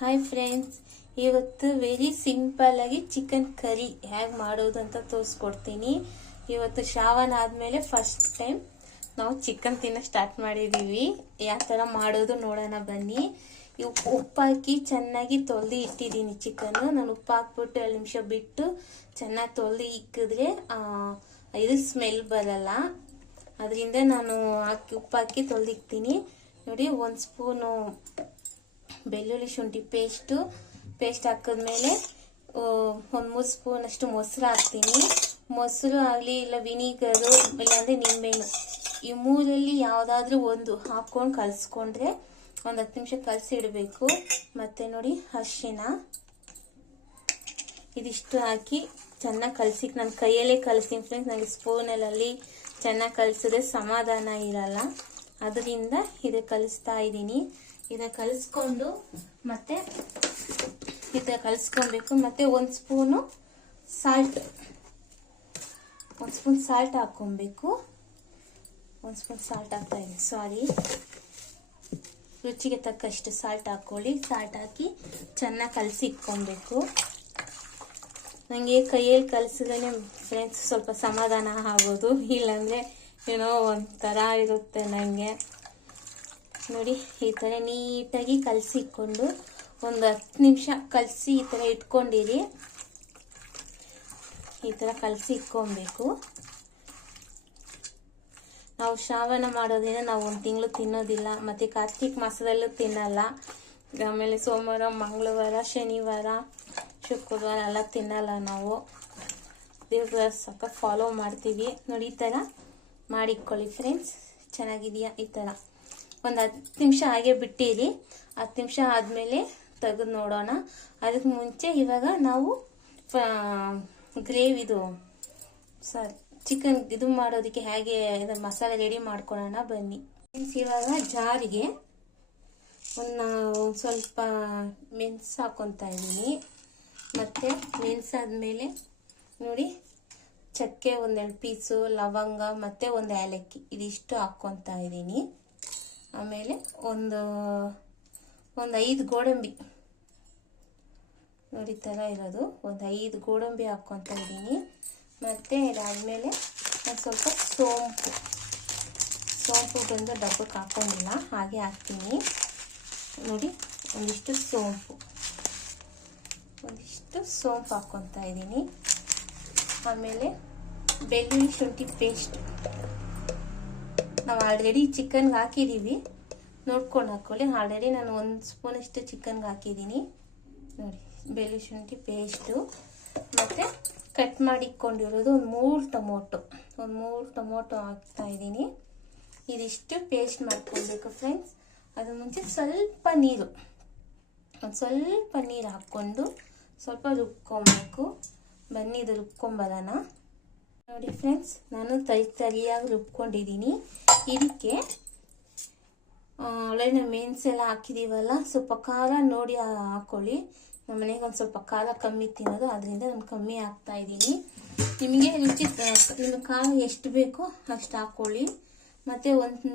Hi friends, ಇವತ್ತು very simple ಆಗಿ chicken curry ಹೇಗೆ ಮಾಡೋದು ಅಂತ ತೋರಿಸ್ಕೊಡ್ತೀನಿ. ಇವತ್ತು ಶ್ರಾವಣ ಆದಮೇಲೆ ಫಸ್ಟ್ ಟೈಮ್ ನಾವು ಚಿಕನ್ ತಿನ್ನೋ ಸ್ಟಾರ್ಟ್ ಮಾಡಿದ್ದೀವಿ. ಯಾವ ಥರ ಮಾಡೋದು ನೋಡೋಣ ಬನ್ನಿ. ಉಪ್ಪು ಹಾಕಿ ಚೆನ್ನಾಗಿ ತೊಳೆದು ಇಟ್ಟಿದ್ದೀನಿ ಚಿಕನ್ನು. ನಾನು ಉಪ್ಪು ಹಾಕ್ಬಿಟ್ಟು 2 ನಿಮಿಷ ಬಿಟ್ಟು ಚೆನ್ನಾಗಿ ತೊಳೆದು ಇಕ್ಕಿದ್ರೆ ಇದು ಸ್ಮೆಲ್ ಬರಲ್ಲ. ಅದರಿಂದ ನಾನು ಉಪ್ಪು ಹಾಕಿ ತೊಳೆದು ಇಕ್ತೀನಿ. ನೋಡಿ, 1 ಸ್ಪೂನು ಬೆಳ್ಳುಳ್ಳಿ ಶುಂಠಿ ಪೇಸ್ಟ್ ಹಾಕಿದ್ಮೇಲೆ 1-3 ಸ್ಪೂನ್ ಅಷ್ಟು ಮೊಸರು ಹಾಕ್ತೀನಿ. ಮೊಸರು ಆಗಲಿ ಇಲ್ಲ ವಿನಿಗರು ಇಲ್ಲಾಂದರೆ ನಿಂಬೆಹಣ್ಣು, ಈ 3ರಲ್ಲಿ ಯಾವುದಾದ್ರೂ ಒಂದು ಹಾಕ್ಕೊಂಡು ಕಲಿಸ್ಕೊಂಡ್ರೆ 10 ನಿಮಿಷ ಕಲಸಿ ಇಡಬೇಕು. ಮತ್ತು ನೋಡಿ, ಅರಿಶಿನ ಇದಿಷ್ಟು ಹಾಕಿ ಚೆನ್ನಾಗಿ ಕಲಸಿಕ್ಕೆ ನಾನು ಕೈಯಲ್ಲೇ ಕಲಿಸ್ತೀನಿ ಫ್ರೆಂಡ್ಸ್. ನನಗೆ ಸ್ಪೂನಲ್ಲಿ ಚೆನ್ನಾಗಿ ಕಲಿಸಿದ್ರೆ ಸಮಾಧಾನ ಇರಲ್ಲ, ಅದರಿಂದ ಇದು ಕಲಿಸ್ತಾ ಇದ್ದೀನಿ. ಇದನ್ನು ಕಲಿಸ್ಕೊಂಡು ಮತ್ತೆ ಇದನ್ನು ಕಲಿಸ್ಕೊಬೇಕು. ಮತ್ತು 1 ಸ್ಪೂನ್ ಸಾಲ್ಟ್ ಹಾಕ್ಕೊಬೇಕು. 1 ಸ್ಪೂನ್ ಸಾಲ್ಟ್ ಹಾಕ್ತಾ ಇದ್ದೀನಿ, ಸಾರಿ. ರುಚಿಗೆ ತಕ್ಕಷ್ಟು ಸಾಲ್ಟ್ ಹಾಕ್ಕೊಳ್ಳಿ. ಸಾಲ್ಟ್ ಹಾಕಿ ಚೆನ್ನಾಗಿ ಕಲಸಿ ಇಟ್ಕೊಬೇಕು. ನನಗೆ ಕೈಯಲ್ಲಿ ಕಲಿಸಿದ್ರೆ ಫ್ರೆಂಡ್ಸ್ ಸ್ವಲ್ಪ ಸಮಾಧಾನ ಆಗೋದು, ಇಲ್ಲಾಂದರೆ ಏನೋ ಒಂಥರ ಇರುತ್ತೆ ನನಗೆ. ನೋಡಿ, ಈ ಥರ ನೀಟಾಗಿ ಕಲಸಿ ಇಟ್ಕೊಂಡು 10 ನಿಮಿಷ ಕಲಸಿ ಈ ಥರ ಇಟ್ಕೊಂಡಿರಿ. ಈ ಥರ ಕಲಸಿ ಇಟ್ಕೊಬೇಕು. ನಾವು ಶ್ರಾವಣ ಮಾಡೋದ್ರಿಂದ ನಾವು 1 ತಿಂಗಳು ತಿನ್ನೋದಿಲ್ಲ, ಮತ್ತು ಕಾರ್ತಿಕ್ ಮಾಸದಲ್ಲೂ ತಿನ್ನಲ್ಲ. ಆಮೇಲೆ ಸೋಮವಾರ, ಮಂಗಳವಾರ, ಶನಿವಾರ, ಶುಕ್ರವಾರ ಎಲ್ಲ ತಿನ್ನಲ್ಲ ನಾವು. ದೇವ್ರ ಸಕ್ಕ ಫಾಲೋ ಮಾಡ್ತೀವಿ. ನೋಡಿ, ಈ ಥರ ಮಾಡಿಟ್ಕೊಳ್ಳಿ ಫ್ರೆಂಡ್ಸ್. ಚೆನ್ನಾಗಿದೆಯಾ? ಈ ಥರ 10 ನಿಮಿಷ ಹಾಗೆ ಬಿಟ್ಟಿರಿ. 10 ನಿಮಿಷ ಆದಮೇಲೆ ತೆಗೆದು ನೋಡೋಣ. ಅದಕ್ಕೆ ಮುಂಚೆ ಇವಾಗ ನಾವು ಚಿಕನ್ ಇದು ಮಾಡೋದಕ್ಕೆ ಹೇಗೆ ಮಸಾಲೆ ರೆಡಿ ಮಾಡ್ಕೊಳ್ಳೋಣ ಬನ್ನಿ. ಇವಾಗ ಜಾರಿಗೆ ಒಂದು ಸ್ವಲ್ಪ ಮೆಣಸು ಹಾಕ್ಕೊತಾ ಇದ್ದೀನಿ. ಮತ್ತು ಮೆಣಸಾದ್ಮೇಲೆ ನೋಡಿ, ಚಕ್ಕೆ 1-2 ಪೀಸು, ಲವಂಗ ಮತ್ತು 1 ಏಲಕ್ಕಿ ಇದಿಷ್ಟು ಹಾಕ್ಕೊತಾ ಇದ್ದೀನಿ. ಆಮೇಲೆ ಒಂದು 5 ಗೋಡಂಬಿ, ನೋಡಿ ಥರ ಇರೋದು, 5 ಗೋಡಂಬಿ ಹಾಕ್ಕೊತಾ ಇದ್ದೀನಿ. ಮತ್ತು ಇದಾದಮೇಲೆ ಒಂದು ಸ್ವಲ್ಪ ಸೋಂಪು ಬಂದು ಡಬ್ಬಕ್ಕೆ ಹಾಕ್ಕೊಂಡಿಲ್ಲ, ಹಾಗೆ ಹಾಕ್ತೀನಿ. ನೋಡಿ, ಒಂದಿಷ್ಟು ಸೋಂಪು ಹಾಕ್ಕೊತಾ ಇದ್ದೀನಿ. ಆಮೇಲೆ ಬೆಳ್ಳುಳ್ಳಿ ಶುಂಠಿ ಪೇಸ್ಟ್ ನಾವು ಆಲ್ರೆಡಿ ಚಿಕನ್ಗೆ ಹಾಕಿದ್ದೀವಿ, ನೋಡ್ಕೊಂಡು ಹಾಕ್ಕೊಳ್ಳಿ. ಆಲ್ರೆಡಿ ನಾನು 1 ಸ್ಪೂನಷ್ಟು ಚಿಕನ್ಗೆ ಹಾಕಿದ್ದೀನಿ. ನೋಡಿ, ಬೆಳ್ಳುಳ್ಳಿ ಶುಂಠಿ ಪೇಸ್ಟು ಮತ್ತು ಕಟ್ ಮಾಡಿಕೊಂಡಿರೋದು 3 ಟೊಮೊಟೊ ಹಾಕ್ತಾ ಇದ್ದೀನಿ. ಇದಿಷ್ಟು ಪೇಸ್ಟ್ ಮಾಡ್ಕೊಳ್ಬೇಕು ಫ್ರೆಂಡ್ಸ್. ಅದು ಮುಂಚೆ ಸ್ವಲ್ಪ ನೀರು ಹಾಕ್ಕೊಂಡು ಸ್ವಲ್ಪ ರುಬ್ಕೊಬೇಕು. ಬನ್ನಿ, ಇದು ರುಬ್ಕೊಂಬರೋಣ. ನೋಡಿ ಫ್ರೆಂಡ್ಸ್, ನಾನು ತರಿಯಾಗಿ ರುಬ್ಕೊಂಡಿದ್ದೀನಿ. ಇದಕ್ಕೆ ಆಲ್ರೆಡಿ ನಾವು ಮೆಣಸೆಲ್ಲ ಹಾಕಿದ್ದೀವಲ್ಲ, ಸ್ವಲ್ಪ ಖಾರ ನೋಡಿ ಹಾಕ್ಕೊಳ್ಳಿ. ನಮ್ಮ ಮನೆಗೆ ಒಂದು ಸ್ವಲ್ಪ ಖಾರ ಕಮ್ಮಿ ತಿನ್ನೋದು, ಅದರಿಂದ ನಾನು ಕಮ್ಮಿ ಹಾಕ್ತಾ ಇದ್ದೀನಿ. ನಿಮಗೆ ನಿಮಗೆ ಖಾರ ಎಷ್ಟು ಬೇಕೋ ಅಷ್ಟು ಹಾಕ್ಕೊಳ್ಳಿ. ಮತ್ತು 1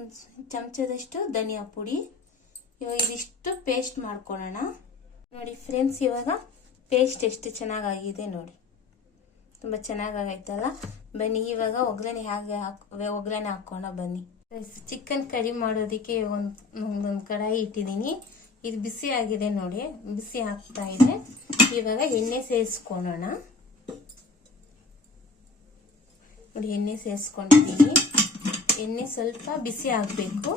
ಚಮಚದಷ್ಟು ಧನಿಯಾ ಪುಡಿ. ಇವಾಗ ಇದಿಷ್ಟು ಪೇಸ್ಟ್ ಮಾಡ್ಕೊಳ್ಳೋಣ. ನೋಡಿ ಫ್ರೆಂಡ್ಸ್, ಇವಾಗ ಪೇಸ್ಟ್ ಎಷ್ಟು ಚೆನ್ನಾಗಾಗಿದೆ ನೋಡಿ, ತುಂಬ ಚೆನ್ನಾಗಾಗೈತಲ್ಲ. ಬನ್ನಿ, ಇವಾಗ ಒಗ್ಗರಣೆ ಹಾಕೋಣ ಬನ್ನಿ. ಚಿಕನ್ ಕರಿ ಮಾಡೋದಕ್ಕೆ ಒಂದು ಕಡಾಯಿ ಇಟ್ಟಿದ್ದೀನಿ. ಇದು ಬಿಸಿ ಆಗಿದೆ ನೋಡಿ, ಬಿಸಿ ಆಗ್ತಾ ಇದೆ. ಇವಾಗ ಎಣ್ಣೆ ಸೇರಿಸ್ಕೊಳ್ಳೋಣ. ನೋಡಿ, ಎಣ್ಣೆ ಸೇರಿಸ್ಕೊಂಡಿದ್ದೀನಿ. ಎಣ್ಣೆ ಸ್ವಲ್ಪ ಬಿಸಿ ಆಗಬೇಕು.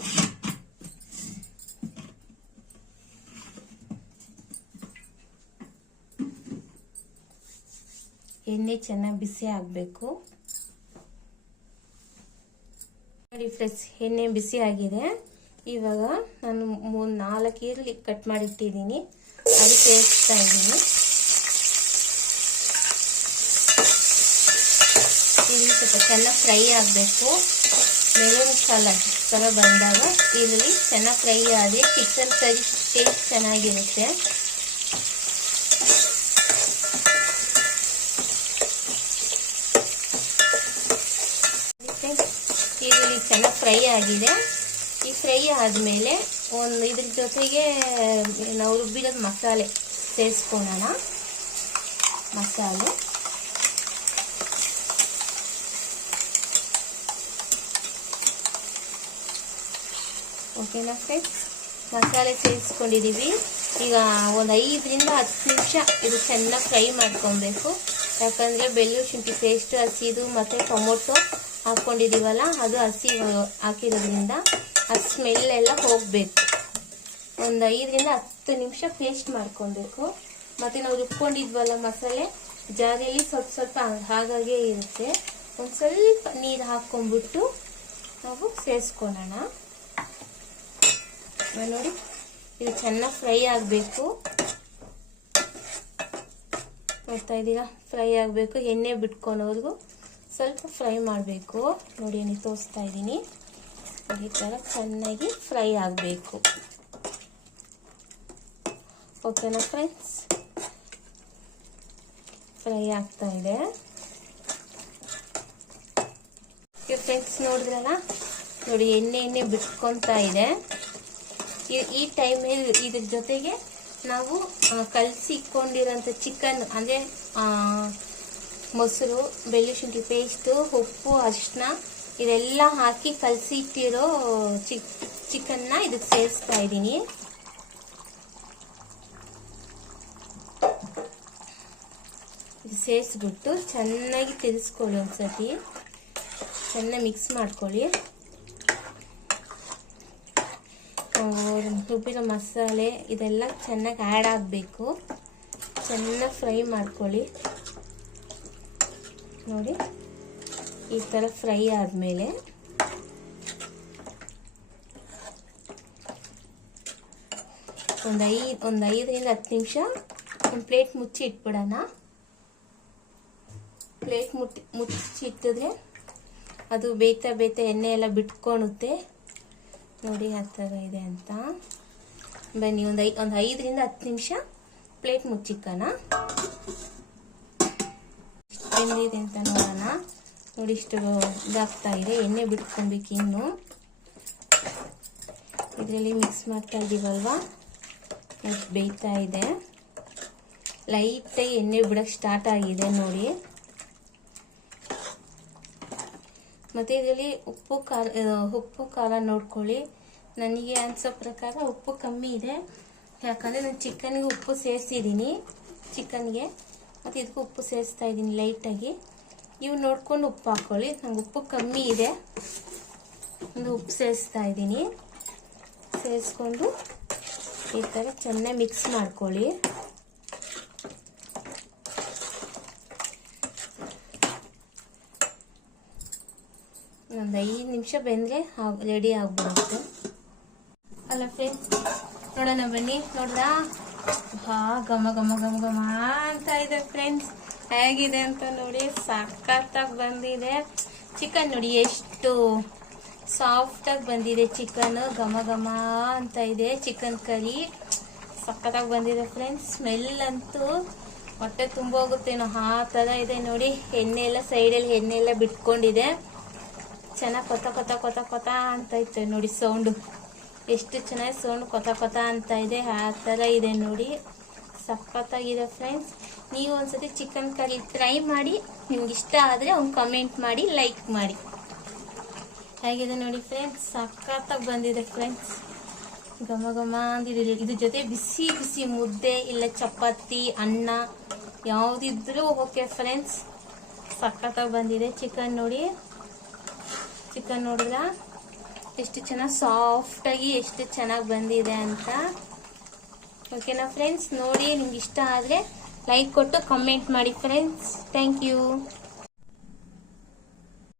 ಎಣ್ಣೆ ಚೆನ್ನಾಗಿ ಬಿಸಿ ಆಗಬೇಕು. ನೋಡಿ ಫ್ರೆಂಡ್ಸ್, ಎಣ್ಣೆ ಬಿಸಿ ಆಗಿದೆ. ಇವಾಗ ನಾನು 4 ಈರುಳ್ಳಿ ಕಟ್ ಮಾಡಿಟ್ಟಿದ್ದೀನಿ, ಅದು ಸೇರಿಸ್ತಾ ಇದ್ದೀನಿ. ಈರುಳ್ಳಿ ಸ್ವಲ್ಪ ಚೆನ್ನಾಗಿ ಫ್ರೈ ಆಗಬೇಕು. ಮೆರೂನ್ ಕಲರ್ ಬಂದಾಗ ಈರುಳ್ಳಿ ಚೆನ್ನಾಗಿ ಫ್ರೈ ಆಗಿ ಚಿಕನ್ ಕರಿ ಟೇಸ್ಟ್ ಚೆನ್ನಾಗಿರುತ್ತೆ. ಈರುಳ್ಳಿ ಚೆನ್ನಾಗಿ ಫ್ರೈ ಆಗಿದೆ. ಈ ಫ್ರೈ ಆದಮೇಲೆ ಇದ್ರ ಜೊತೆಗೆ ನಾವು ರುಬ್ಬಿರೋದು ಮಸಾಲೆ ಸೇರಿಸ್ಕೊಳ್ಳೋಣ. ಮಸಾಲೆ ಓಕೆನಾ ಫ್ರೆಂಡ್ಸ್, ಮಸಾಲೆ ಸೇರಿಸ್ಕೊಂಡಿದ್ದೀವಿ. ಈಗ ಒಂದು 5ರಿಂದ 10 ನಿಮಿಷ ಇದು ಚೆನ್ನಾಗಿ ಫ್ರೈ ಮಾಡ್ಕೊಬೇಕು. ಯಾಕಂದರೆ ಬೆಳ್ಳುಳ್ಳಿ ಶುಂಠಿ ಪೇಸ್ಟ್ ಹಸಿದು ಮತ್ತು ಟೊಮೊಟೊ ಹಾಕ್ಕೊಂಡಿದ್ದೀವಲ್ಲ, ಅದು ಹಸಿ ಹಾಕಿರೋದ್ರಿಂದ ಆ ಸ್ಮೆಲ್ ಎಲ್ಲ ಹೋಗಬೇಕು. ಒಂದು 5ರಿಂದ 10 ನಿಮಿಷ ಪೇಸ್ಟ್ ಮಾಡ್ಕೊಬೇಕು. ಮತ್ತು ನಾವು ರುಬ್ಕೊಂಡಿದ್ವಲ್ಲ ಮಸಾಲೆ, ಜಾರಿಯಲ್ಲಿ ಸ್ವಲ್ಪ ಹಾಗಾಗೇ ಇರುತ್ತೆ. ಒಂದು ಸ್ವಲ್ಪ ನೀರು ಹಾಕ್ಕೊಂಡ್ಬಿಟ್ಟು ನಾವು ಸೇರಿಸ್ಕೊಳ್ಳೋಣ. ನೋಡಿ, ಇದು ಚೆನ್ನಾಗಿ ಫ್ರೈ ಆಗಬೇಕು. ನೋಡ್ತಾ ಇದ್ದೀರಾ, ಫ್ರೈ ಆಗಬೇಕು. ಎಣ್ಣೆ ಬಿಟ್ಕೊಳೋರ್ಗು ಸ್ವಲ್ಪ ಫ್ರೈ ಮಾಡಬೇಕು. ನೋಡಿ, ನಾನು ತೋರಿಸ್ತಾ ಇದ್ದೀನಿ. ಈ ಥರ ಚೆನ್ನಾಗಿ ಫ್ರೈ ಆಗಬೇಕು. ಓಕೆನಾ ಫ್ರೆಂಡ್ಸ್, ಫ್ರೈ ಆಗ್ತಾ ಇದೆ. ಫ್ರೆಂಡ್ಸ್ ನೋಡಿದ್ರಲ್ಲ, ನೋಡಿ ಎಣ್ಣೆ ಬಿಟ್ಕೊತಾ ಇದೆ. ಈ ಟೈಮಲ್ಲಿ ಇದ್ರ ಜೊತೆಗೆ ನಾವು ಕಲಸಿ ಇಟ್ಕೊಂಡಿರೋಂಥ ಚಿಕನ್, ಅಂದರೆ ಮೊಸರು, ಬೆಳ್ಳುಳ್ಳಿ ಶುಂಠಿ ಪೇಸ್ಟು, ಉಪ್ಪು, ಅರಿಶಿನ ಇದೆಲ್ಲ ಹಾಕಿ ಕಲಸಿ ಇಟ್ಟಿರೋ ಚಿಕನ್ನ ಇದಕ್ಕೆ ಸೇರಿಸ್ತಾ ಇದ್ದೀನಿ. ಇದು ಸೇರಿಸ್ಬಿಟ್ಟು ಚೆನ್ನಾಗಿ ತಿರ್ಸ್ಕೊಳ್ಳಿ. ಒಂದ್ಸತಿ ಚೆನ್ನಾಗಿ ಮಿಕ್ಸ್ ಮಾಡ್ಕೊಳ್ಳಿ. ರುಬ್ಬಿರೋ ಮಸಾಲೆ ಇದೆಲ್ಲ ಚೆನ್ನಾಗಿ ಆ್ಯಡ್ ಆಗಬೇಕು. ಚೆನ್ನಾಗಿ ಫ್ರೈ ಮಾಡ್ಕೊಳ್ಳಿ. ನೋಡಿ, ಈ ಥರ ಫ್ರೈ ಆದಮೇಲೆ ಒಂದು 5ರಿಂದ 10 ನಿಮಿಷ ಒಂದು ಪ್ಲೇಟ್ ಮುಚ್ಚಿ ಇಟ್ಬಿಡೋಣ. ಪ್ಲೇಟ್ ಮುಚ್ಚಿ ಇಟ್ಟಿದ್ರೆ ಅದು ಬೇಯ್ತಾ ಎಣ್ಣೆ ಎಲ್ಲ ಬಿಟ್ಕೊಳುತ್ತೆ. ನೋಡಿ ಆ ಥರ ಇದೆ ಅಂತ. ಬನ್ನಿ, ಒಂದು 5ರಿಂದ 10 ನಿಮಿಷ ಪ್ಲೇಟ್ ಮುಚ್ಚಿಕ್ಕೋಣ. ಬೆಂದಿದೆ ಅಂತ ನೋಡೋಣ. ನೋಡಿ, ಇಷ್ಟು ಇದಾಗ್ತಾ ಇದೆ. ಎಣ್ಣೆ ಬಿಟ್ಕೊಬೇಕು. ಇನ್ನು ಇದರಲ್ಲಿ ಮಿಕ್ಸ್ ಮಾಡ್ತಾ ಇದ್ದೀವಲ್ವಾ, ಬೇಯ್ತಾ ಇದೆ. ಲೈಟಾಗಿ ಎಣ್ಣೆ ಬಿಡೋಕ್ಕೆ ಸ್ಟಾರ್ಟ್ ಆಗಿದೆ ನೋಡಿ. ಮತ್ತು ಇದರಲ್ಲಿ ಉಪ್ಪು ಖಾರ ನೋಡ್ಕೊಳ್ಳಿ. ನನಗೆ ಅನಿಸೋ ಪ್ರಕಾರ ಉಪ್ಪು ಕಮ್ಮಿ ಇದೆ. ಯಾಕಂದರೆ ನಾನು ಚಿಕನ್ಗೆ ಉಪ್ಪು ಸೇರಿಸಿದ್ದೀನಿ. ಚಿಕನ್ಗೆ ಮತ್ತು ಇದಕ್ಕೂ ಉಪ್ಪು ಸೇರಿಸ್ತಾ ಇದ್ದೀನಿ ಲೈಟಾಗಿ. ನೀವು ನೋಡ್ಕೊಂಡು ಉಪ್ಪು ಹಾಕ್ಕೊಳ್ಳಿ. ನಂಗೆ ಉಪ್ಪು ಕಮ್ಮಿ ಇದೆ, ಒಂದು ಉಪ್ಪು ಸೇರಿಸ್ತಾ ಇದ್ದೀನಿ. ಸೇರಿಸ್ಕೊಂಡು ಈ ಥರ ಚೆನ್ನಾಗಿ ಮಿಕ್ಸ್ ಮಾಡ್ಕೊಳ್ಳಿ. ಒಂದು 5 ನಿಮಿಷ ಬೆಂದರೆ ರೆಡಿ ಆಗ್ಬಿಡುತ್ತೆ ಅಲ್ಲ ಫ್ರೆಂಡ್ಸ್. ನೋಡೋಣ ಬನ್ನಿ. ನೋಡ್ರಾ, ಘಮ ಘಮ ಘಮ ಘಮ ಅಂತ ಇದೆ ಫ್ರೆಂಡ್ಸ್. ಹೇಗಿದೆ ಅಂತ ನೋಡಿ, ಸಖತ್ತಾಗಿ ಬಂದಿದೆ. ಚಿಕನ್ ನೋಡಿ ಎಷ್ಟು ಸಾಫ್ಟಾಗಿ ಬಂದಿದೆ. ಚಿಕನ್ ಘಮ ಘಮ ಅಂತ ಇದೆ. ಚಿಕನ್ ಕರಿ ಸಖತ್ತಾಗಿ ಬಂದಿದೆ ಫ್ರೆಂಡ್ಸ್. ಸ್ಮೆಲ್ ಅಂತೂ ಹೊಟ್ಟೆ ತುಂಬ ಹೋಗುತ್ತೇನೋ ಆ ಥರ ಇದೆ ನೋಡಿ. ಎಣ್ಣೆ ಎಲ್ಲ ಸೈಡಲ್ಲಿ ಎಣ್ಣೆ ಎಲ್ಲ ಬಿಟ್ಕೊಂಡಿದೆ. ಚೆನ್ನಾಗಿ ಕೊತ ಅಂತ ಇತ್ತು ನೋಡಿ. ಸೌಂಡು ಎಷ್ಟು ಚೆನ್ನಾಗಿ ಸೌಂಡ್ ಕೊತ ಅಂತ ಇದೆ. ಆ ಥರ ಇದೆ ನೋಡಿ, ಸಖತ್ತಾಗಿದೆ ಫ್ರೆಂಡ್ಸ್. ನೀವು ಒಂದ್ಸತಿ ಚಿಕನ್ ಕರಿ ಟ್ರೈ ಮಾಡಿ. ನಿಮ್ಗೆ ಇಷ್ಟ ಆದರೆ ಒಂದು ಕಮೆಂಟ್ ಮಾಡಿ, ಲೈಕ್ ಮಾಡಿ. ಹೇಗಿದೆ ನೋಡಿ ಫ್ರೆಂಡ್ಸ್, ಸಖತ್ತಾಗಿ ಬಂದಿದೆ ಫ್ರೆಂಡ್ಸ್. ಘಮ ಘಮ ಅಂದಿದೆ. ಇದ್ರ ಜೊತೆ ಬಿಸಿ ಬಿಸಿ ಮುದ್ದೆ ಇಲ್ಲ ಚಪಾತಿ, ಅನ್ನ ಯಾವುದಿದ್ರೂ ಓಕೆ ಫ್ರೆಂಡ್ಸ್. ಸಖತ್ತಾಗಿ ಬಂದಿದೆ ಚಿಕನ್ ನೋಡಿ. ಚಿಕನ್ ನೋಡಿದ್ರ ಎಷ್ಟು ಚೆನ್ನಾಗಿ ಸಾಫ್ಟಾಗಿ ಎಷ್ಟು ಚೆನ್ನಾಗಿ ಬಂದಿದೆ ಅಂತ. ಓಕೆನಾ ಫ್ರೆಂಡ್ಸ್, ನೋಡಿ ನಿಮ್ಗೆ ಇಷ್ಟ ಆದರೆ ಲೈಕ್ ಕೊಟ್ಟು ಕಮೆಂಟ್ ಮಾಡಿ ಫ್ರೆಂಡ್ಸ್. Thank you.